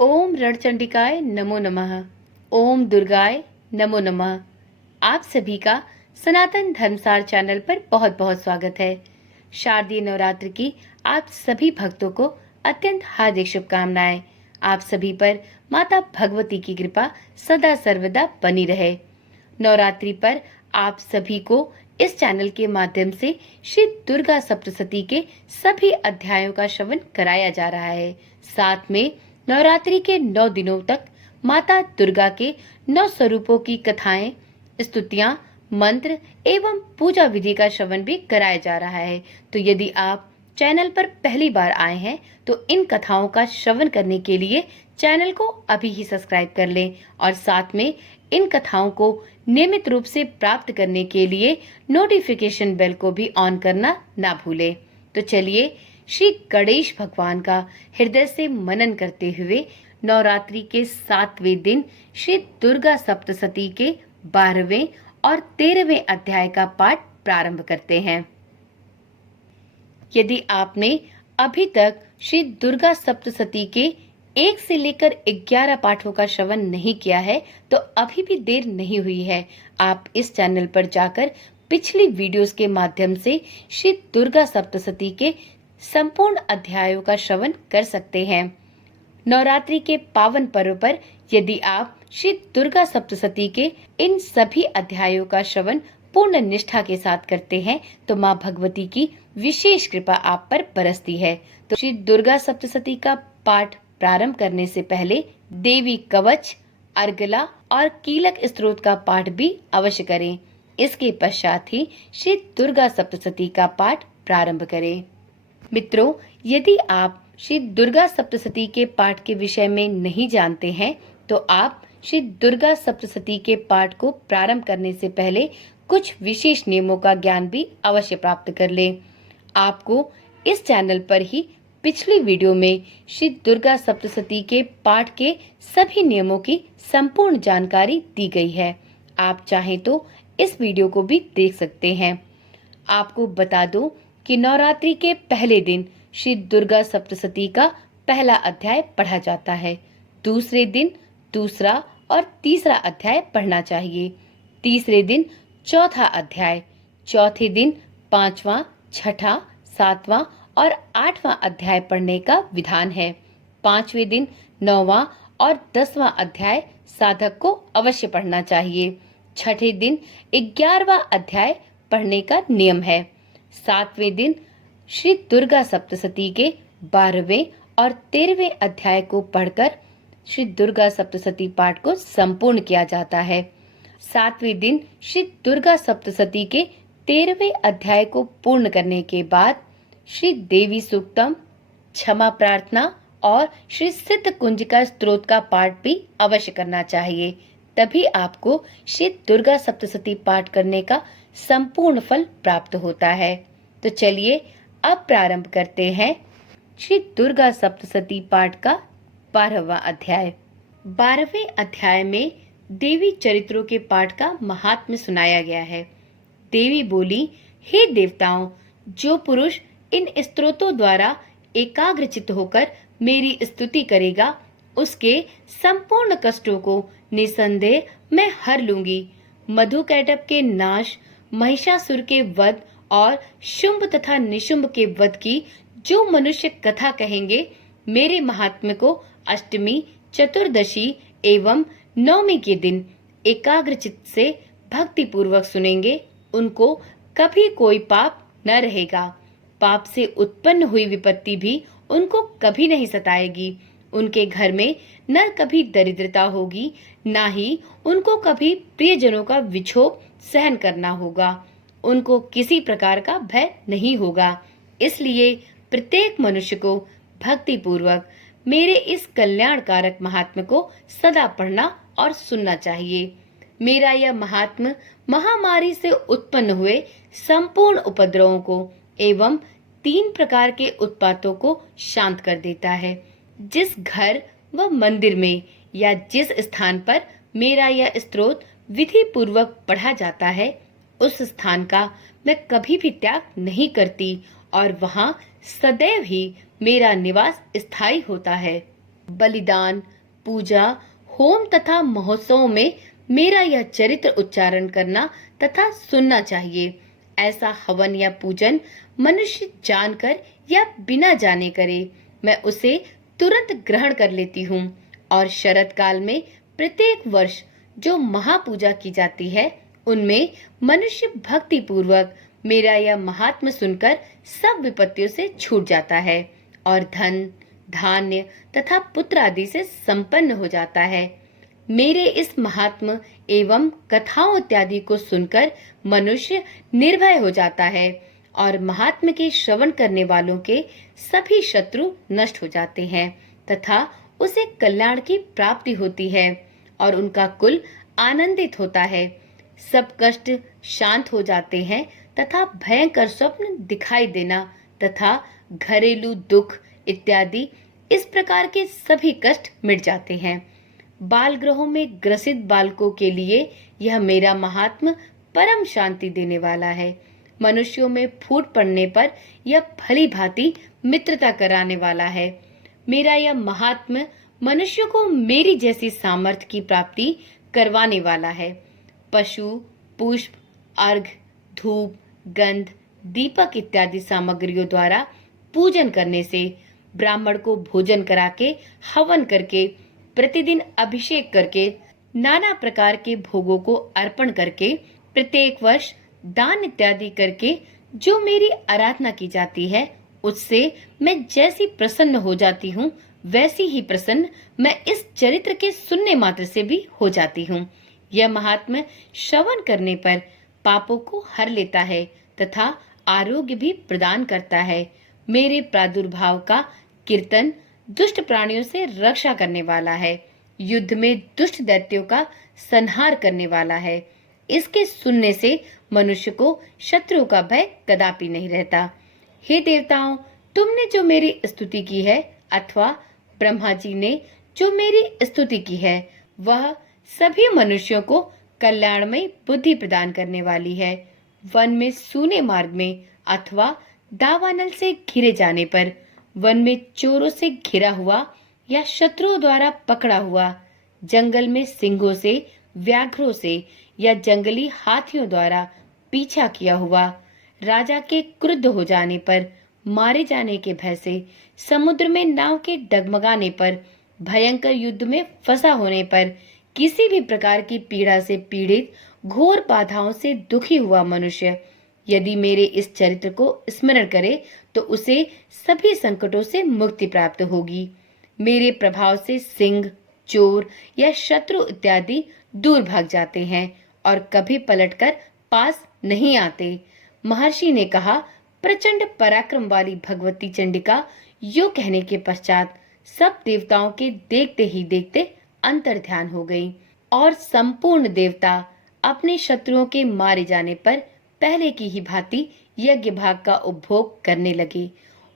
ओम रणचंडिकाय नमो नमः। ओम दुर्गाय नमो नमः। आप सभी का सनातन धर्मसार चैनल पर बहुत बहुत स्वागत है। शारदीय नवरात्र की आप सभी भक्तों को अत्यंत हार्दिक शुभकामनाएं। आप सभी पर माता भगवती की कृपा सदा सर्वदा बनी रहे। नवरात्रि पर आप सभी को इस चैनल के माध्यम से श्री दुर्गा सप्तशती के सभी अध्यायों का श्रवण कराया जा रहा है। साथ में नवरात्रि के 9 दिनों तक माता दुर्गा के 9 स्वरूपों की कथाएं, स्तुतियां, मंत्र एवं पूजा विधि का श्रवण भी कराया जा रहा है। तो यदि आप चैनल पर पहली बार आए हैं तो इन कथाओं का श्रवण करने के लिए चैनल को अभी ही सब्सक्राइब कर लें और साथ में इन कथाओं को नियमित रूप से प्राप्त करने के लिए नोटिफिकेशन बेल को भी ऑन करना ना भूलें। तो चलिए श्री गणेश भगवान का हृदय से मनन करते हुए नवरात्रि के 7वें दिन श्री दुर्गा सप्तशती के 12वें और 13वें अध्याय का पाठ प्रारंभ करते हैं। यदि आपने अभी तक श्री दुर्गा सप्तशती के 1 से लेकर 11 पाठों का श्रवण नहीं किया है तो अभी भी देर नहीं हुई है। आप इस चैनल पर जाकर पिछली वीडियोस के माध्यम से श्री दुर्गा सप्तशती के संपूर्ण अध्यायों का श्रवण कर सकते हैं। नवरात्रि के पावन पर्व पर यदि आप श्री दुर्गा सप्तशती के इन सभी अध्यायों का श्रवण पूर्ण निष्ठा के साथ करते हैं तो माँ भगवती की विशेष कृपा आप पर बरसती है। तो श्री दुर्गा सप्तशती का पाठ प्रारंभ करने से पहले देवी कवच, अर्गला और कीलक स्तोत्र का पाठ भी अवश्य करें। इसके पश्चात ही श्री दुर्गा सप्तशती का पाठ प्रारंभ करें। मित्रों, यदि आप श्री दुर्गा सप्तशती के पाठ के विषय में नहीं जानते हैं तो आप श्री दुर्गा सप्तशती के पाठ को प्रारंभ करने से पहले कुछ विशेष नियमों का ज्ञान भी अवश्य प्राप्त कर लें। आपको इस चैनल पर ही पिछली वीडियो में श्री दुर्गा सप्तशती के पाठ के सभी नियमों की संपूर्ण जानकारी दी गई है। आप चाहें तो इस वीडियो को भी देख सकते हैं। आपको बता दूं कि नवरात्रि के पहले दिन श्री दुर्गा सप्तशती का पहला अध्याय पढ़ा जाता है। दूसरे दिन दूसरा और तीसरा अध्याय पढ़ना चाहिए। तीसरे दिन चौथा अध्याय, चौथे दिन 5वां, 6ठा, 7वां और 8वां अध्याय पढ़ने का विधान है। 5वें दिन 9वां और 10वां अध्याय साधक को अवश्य पढ़ना चाहिए। 6ठे दिन 11वां अध्याय पढ़ने का नियम है। 7वें दिन श्री दुर्गा सप्तशती के 12वें और 13वें अध्याय को पढ़कर श्री दुर्गा सप्तशती पाठ को संपूर्ण किया जाता है। 7वें दिन श्री दुर्गा सप्तशती के 13वें अध्याय को पूर्ण करने के बाद श्री देवी सूक्तम, क्षमा प्रार्थना और श्री सिद्ध कुंजिका स्तोत्र का पाठ भी अवश्य करना चाहिए। तभी आपको श्री दुर्गा सप्तशती पाठ करने का संपूर्ण फल प्राप्त होता है। तो चलिए अब प्रारंभ करते हैं श्री दुर्गा सप्तशती पाठ का 12वां अध्याय। 12वें अध्याय में देवी चरित्रों के पाठ का महात्म्य सुनाया गया है। देवी बोली, हे देवताओं, जो पुरुष इन स्तोत्रों द्वारा एकाग्रचित्त होकर मेरी स्तुति करेगा उसके संपूर्ण कष्टों को निसंदेह मैं हर लूंगी। मधुकैटभ के नाश, महिषासुर के वध और शुंभ तथा निशुंभ के वध की जो मनुष्य कथा कहेंगे, मेरे महात्म्य को अष्टमी, चतुर्दशी एवं नवमी के दिन एकाग्रचित्त से भक्ति पूर्वक सुनेंगे, उनको कभी कोई पाप न रहेगा। पाप से उत्पन्न हुई विपत्ति भी उनको कभी नहीं सताएगी। उनके घर में न कभी दरिद्रता होगी, ना ही उनको कभी प्रियजनों का विछोह सहन करना होगा। उनको किसी प्रकार का भय नहीं होगा। इसलिए प्रत्येक मनुष्य को भक्ति पूर्वक मेरे इस कल्याणकारक महात्म्य को सदा पढ़ना और सुनना चाहिए। मेरा यह महात्म्य महामारी से उत्पन्न हुए संपूर्ण उपद्रवों को एवं 3 प्रकार के उत्पातों को शांत कर देता है। जिस घर व मंदिर में या जिस स्थान पर मेरा यह स्तोत्र विधि पूर्वक पढ़ा जाता है, उस स्थान का मैं कभी भी त्याग नहीं करती और वहाँ सदैव ही मेरा निवास स्थायी होता है। बलिदान, पूजा, होम तथा महोत्सवों में मेरा यह चरित्र उच्चारण करना तथा सुनना चाहिए। ऐसा हवन या पूजन मनुष्य जानकर या बिना जाने करे, मैं उसे तुरंत ग्रहण कर लेती हूँ। और शरद काल में प्रत्येक वर्ष जो महापूजा की जाती है, उनमें मनुष्य भक्ति पूर्वक मेरा यह महात्म्य सुनकर सब विपत्तियों से छूट जाता है और धन, धान्य तथा पुत्र आदि से संपन्न हो जाता है। मेरे इस महात्म्य एवं कथाओं इत्यादि को सुनकर मनुष्य निर्भय हो जाता है और महात्म्य के श्रवण करने वालों के सभी शत्रु नष्ट हो जाते हैं तथा उसे कल्याण की प्राप्ति होती है और उनका कुल आनंदित होता है। सब कष्ट शांत हो जाते हैं तथा भयंकर स्वप्न दिखाई देना तथा घरेलू दुख इत्यादि इस प्रकार के सभी कष्ट मिट जाते हैं। बाल गृहों में ग्रसित बालकों के लिए यह मेरा महात्म्य परम शांति देने वाला है। मनुष्यों में फूट पड़ने पर यह भली भांति मित्रता कराने वाला है। मेरा यह महात्म्य मनुष्य को मेरी जैसी सामर्थ्य की प्राप्ति करवाने वाला है। पशु, पुष्प, अर्घ, धूप, गंध, दीपक इत्यादि सामग्रियों द्वारा पूजन करने से, ब्राह्मण को भोजन करा के, हवन करके, प्रतिदिन अभिषेक करके, नाना प्रकार के भोगों को अर्पण करके, प्रत्येक वर्ष दान इत्यादि करके जो मेरी आराधना की जाती है, उससे मैं जैसी प्रसन्न हो जाती हूँ, वैसी ही प्रसन्न मैं इस चरित्र के सुनने मात्र से भी हो जाती हूँ। यह महात्म्य श्रवण करने पर पापों को हर लेता है तथा आरोग्य भी प्रदान करता है। मेरे प्रादुर्भाव का कीर्तन दुष्ट प्राणियों से रक्षा करने वाला है, युद्ध में दुष्ट दैत्यों का संहार करने वाला है। इसके सुनने से मनुष्य को शत्रुओं का भय कदापि नहीं रहता। हे देवताओं, तुमने जो मेरी स्तुति की है अथवा ब्रह्मा जी ने जो मेरी स्तुति की है, वह सभी मनुष्यों को कल्याणमय बुद्धि प्रदान करने वाली है। वन में सूने मार्ग में अथवा दावानल से घिरे जाने पर, वन में चोरों से घिरा हुआ या शत्रुओं द्वारा पकड़ा हुआ, जंगल में सिंहों से, व्याघ्रों से या जंगली हाथियों द्वारा पीछा किया हुआ, राजा के क्रुद्ध हो जाने पर, मारे जाने के भय से, समुद्र में नाव के डगमगाने पर, भयंकर युद्ध में फंसा होने पर, किसी भी प्रकार की पीड़ा से पीड़ित, घोर बाधाओं से दुखी हुआ मनुष्य यदि मेरे इस चरित्र को स्मरण करे तो उसे सभी संकटों से मुक्ति प्राप्त होगी। मेरे प्रभाव से सिंह, चोर या शत्रु इत्यादि दूर भाग जाते हैं और कभी पलटकर पास नहीं आते। महर्षि ने कहा, प्रचंड पराक्रम वाली भगवती चंडिका यो कहने के पश्चात सब देवताओं के देखते ही देखते अंतर ध्यान हो गई और संपूर्ण देवता अपने शत्रुओं के मारे जाने पर पहले की ही भांति यज्ञ भाग का उपभोग करने लगे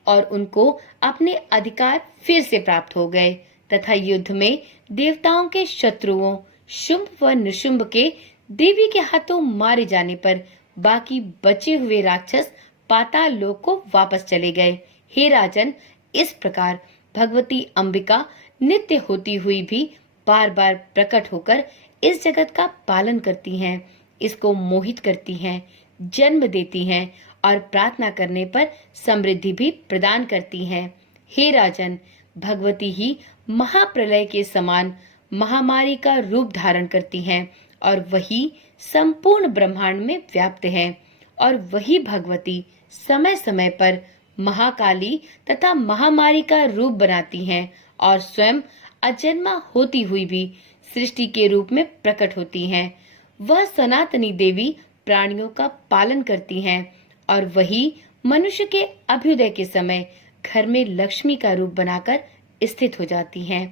और उनको अपने अधिकार फिर से प्राप्त हो गए तथा युद्ध में देवताओं के शत्रुओं शुंभ व निशुंभ के देवी के हाथों मारे जाने पर बाकी बचे हुए राक्षस पाताल लोक को वापस चले गए। हे राजन, इस प्रकार भगवती अंबिका नित्य होती हुई भी बार बार प्रकट होकर इस जगत का पालन करती हैं, इसको मोहित करती हैं, जन्म देती हैं और प्रार्थना करने पर समृद्धि भी प्रदान करती हैं। हे राजन, भगवती ही महाप्रलय के समान महामारी का रूप धारण करती हैं और वही संपूर्ण ब्रह्मांड में व्याप्त हैं और वही भगवती समय समय पर महाकाली तथा महामारी का रूप बनाती हैं और स्वयं अजन्मा होती हुई भी सृष्टि के रूप में प्रकट होती हैं। वह सनातनी देवी प्राणियों का पालन करती हैं और वही मनुष्य के अभ्युदय के समय घर में लक्ष्मी का रूप बनाकर स्थित हो जाती हैं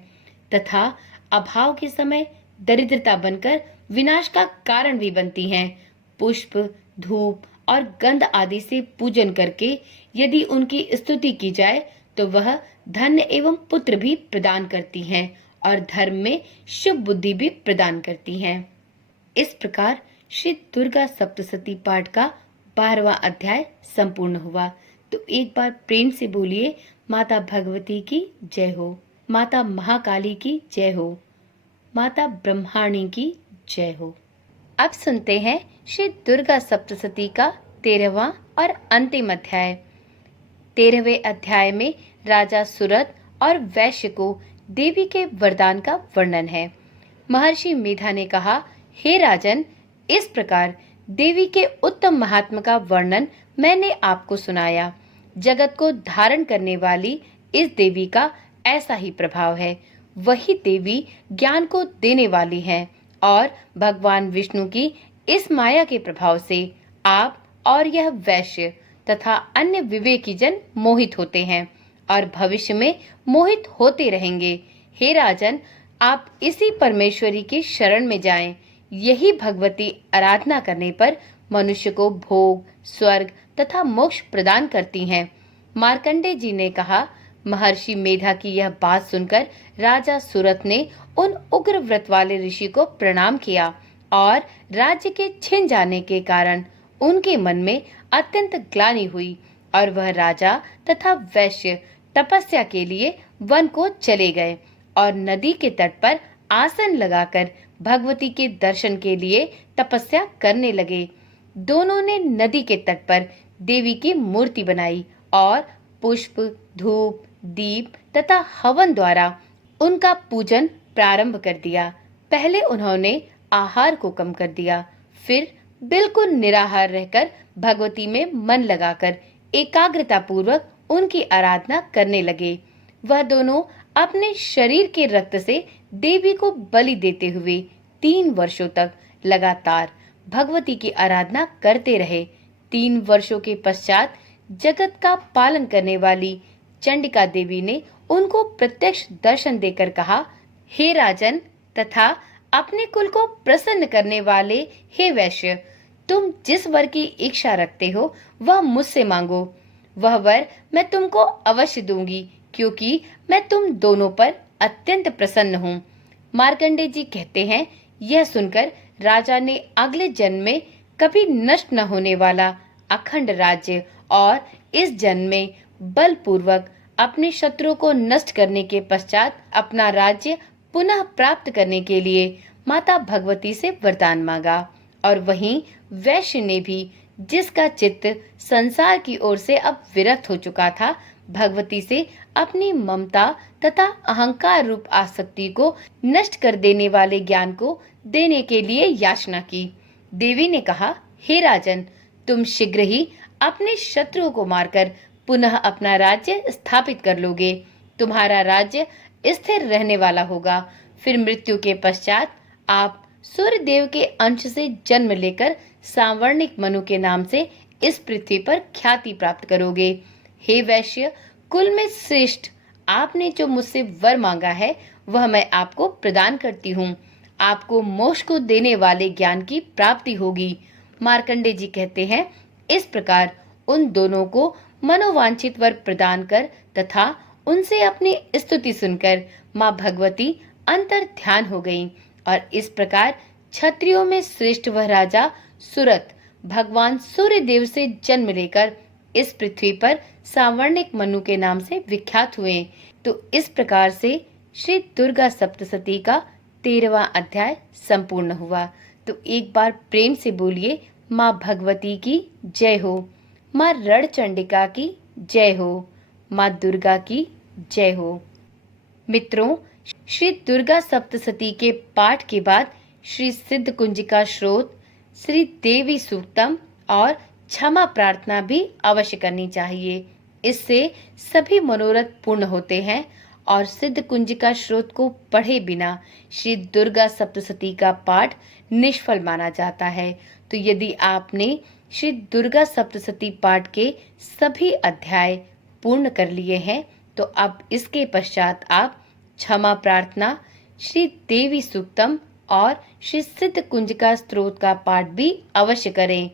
तथा अभाव के समय दरिद्रता बनकर विनाश का कारण भी बनती हैं। पुष्प, धूप और गंध आदि से पूजन करके यदि उनकी स्तुति की जाए तो वह धन एवं पुत्र भी प्रदान करती हैं और धर्म में शुभ बुद्धि भी प्रदान करती हैं। इस प्रकार श्री दुर्गा सप्तशती पाठ का 12वां अध्याय संपूर्ण हुआ। तो एक बार प्रेम से बोलिए, माता भगवती की जय हो। माता महाकाली की जय हो, माता ब्रह्माणी की जय हो। अब सुनते हैं श्री दुर्गा सप्तशती का 13वां और अंतिम अध्याय। 13वें अध्याय में राजा सुरत और वैश्य को देवी के वरदान का वर्णन है। महर्षि मेधा ने कहा, हे राजन, इस प्रकार देवी के उत्तम महात्मा का वर्णन मैंने आपको सुनाया। जगत को धारण करने वाली इस देवी का ऐसा ही प्रभाव है। वही देवी ज्ञान को देने वाली है और भगवान विष्णु की इस माया के प्रभाव से आप और यह वैश्य तथा अन्य विवेकी जन मोहित होते हैं और भविष्य में मोहित होते रहेंगे। हे राजन, आप इसी परमेश्वरी की शरण में जाएं। यही भगवती आराधना करने पर मनुष्य को भोग, स्वर्ग तथा मोक्ष प्रदान करती हैं। मार्कंडे जी ने कहा, महर्षि मेधा की यह बात सुनकर राजा सुरत ने उन उग्र व्रत वाले ऋषि को प्रणाम किया और राज्य के छिन जाने के कारण उनके मन में अत्यंत ग्लानि हुई और वह राजा तथा वैश्य तपस्या के लिए वन को चले गए और नदी के तट पर आसन लगाकर भगवती के दर्शन के लिए तपस्या करने लगे। दोनों ने नदी के तट पर देवी की मूर्ति बनाई और पुष्प, धूप, दीप तथा हवन द्वारा उनका पूजन प्रारंभ कर दिया। पहले उन्होंने आहार को कम कर दिया, फिर बिल्कुल निराहार रहकर भगवती में मन लगाकर एकाग्रता पूर्वक उनकी आराधना करने लगे। वह दोनों अपने शरीर के रक्त से देवी को बलि देते हुए 3 वर्षों तक लगातार भगवती की आराधना करते रहे। 3 वर्षों के पश्चात जगत का पालन करने वाली चंडिका देवी ने उनको प्रत्यक्ष दर्शन देकर कहा, हे राजन तथा अपने कुल को प्रसन्न करने वाले हे वैश्य, तुम जिस वर की इच्छा रखते हो वह मुझसे मांगो। वह वर मैं तुमको अवश्य दूंगी, क्योंकि मैं तुम दोनों पर अत्यंत प्रसन्न हूँ। मार्कंडे जी कहते हैं, यह सुनकर राजा ने अगले जन्म में कभी नष्ट न होने वाला अखंड राज्य और इस जन्म में बलपूर्वक अपने शत्रु को नष्ट करने के पश्चात अपना राज्य पुनः प्राप्त करने के लिए माता भगवती से वरदान मांगा। और वहीं वैश्य ने भी, जिसका चित्त संसार की ओर से अब विरक्त हो चुका था, भगवती से अपनी ममता तथा अहंकार रूप आसक्ति को नष्ट कर देने वाले ज्ञान को देने के लिए याचना की। देवी ने कहा, हे राजन, तुम शीघ्र ही अपने शत्रुओं को मारकर पुनः अपना राज्य स्थापित कर लोगे। तुम्हारा राज्य स्थिर रहने वाला होगा। फिर मृत्यु के पश्चात आप सूर्य देव के अंश से जन्म लेकर सांवर्णिक मनु के नाम से इस पृथ्वी पर ख्याति प्राप्त करोगे। हे वैश्य, कुल में श्रेष्ठ, आपने जो मुझसे वर मांगा है वह मैं आपको प्रदान करती हूँ। आपको मोक्ष को देने वाले ज्ञान की प्राप्ति होगी। मार्कंडे जी कहते हैं, इस प्रकार उन दोनों को मनोवांछित वर प्रदान कर तथा उनसे अपनी स्तुति सुनकर माँ भगवती अंतर ध्यान हो गईं और इस प्रकार क्षत्रियों में श्रेष्ठ वह राजा सुरत भगवान सूर्य देव से जन्म लेकर इस पृथ्वी पर सांवर्णिक मनु के नाम से विख्यात हुए। तो इस प्रकार से श्री दुर्गा सप्तशती का 13वां अध्याय संपूर्ण हुआ। तो एक बार प्रेम से बोलिए, माँ भगवती की जय हो, माँ रणचंडिका की जय हो, माँ दुर्गा की जय हो। मित्रों, श्री दुर्गा सप्तशती के पाठ के बाद श्री सिद्ध कुंजिका श्रोत, श्री देवी सूक्तम और क्षमा प्रार्थना भी अवश्य करनी चाहिए। इससे सभी मनोरथ पूर्ण होते हैं और सिद्ध कुंजिका श्रोत को पढ़े बिना श्री दुर्गा सप्तशती का पाठ निष्फल माना जाता है। तो यदि आपने श्री दुर्गा सप्तशती पाठ के सभी अध्याय पूर्ण कर लिए हैं तो अब इसके पश्चात आप क्षमा प्रार्थना, श्री देवी सूक्तम और श्री सिद्ध कुंजिका स्तोत्र का पाठ भी अवश्य करें।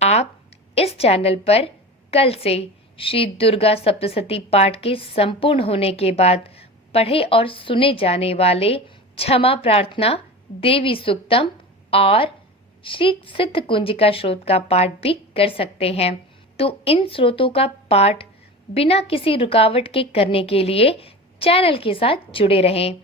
आप इस चैनल पर कल से श्री दुर्गा सप्तशती पाठ के संपूर्ण होने के बाद पढ़े और सुने जाने वाले क्षमा प्रार्थना, देवी सूक्तम और श्री सिद्ध कुंजिका स्तोत्र का पाठ भी कर सकते हैं। तो इन स्रोतों का पाठ बिना किसी रुकावट के करने के लिए चैनल के साथ जुड़े रहें।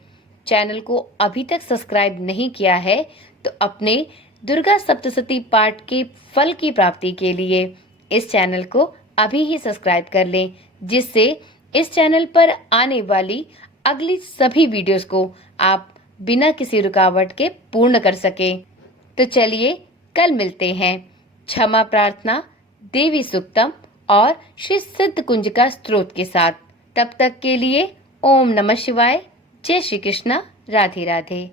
चैनल को अभी तक सब्सक्राइब नहीं किया है तो अपने दुर्गा सप्तशती पाठ के फल की प्राप्ति के लिए इस चैनल को अभी ही सब्सक्राइब कर लें, जिससे इस चैनल पर आने वाली अगली सभी वीडियोस को आप बिना किसी रुकावट के पूर्ण कर सकें। तो चलिए कल मिलते हैं क्षमा प्रार्थना, देवी सुक्तम और श्री सिद्ध कुंज का स्तोत्र के साथ। तब तक के लिए ओम नमः शिवाय, जय श्री कृष्णा, राधे राधे।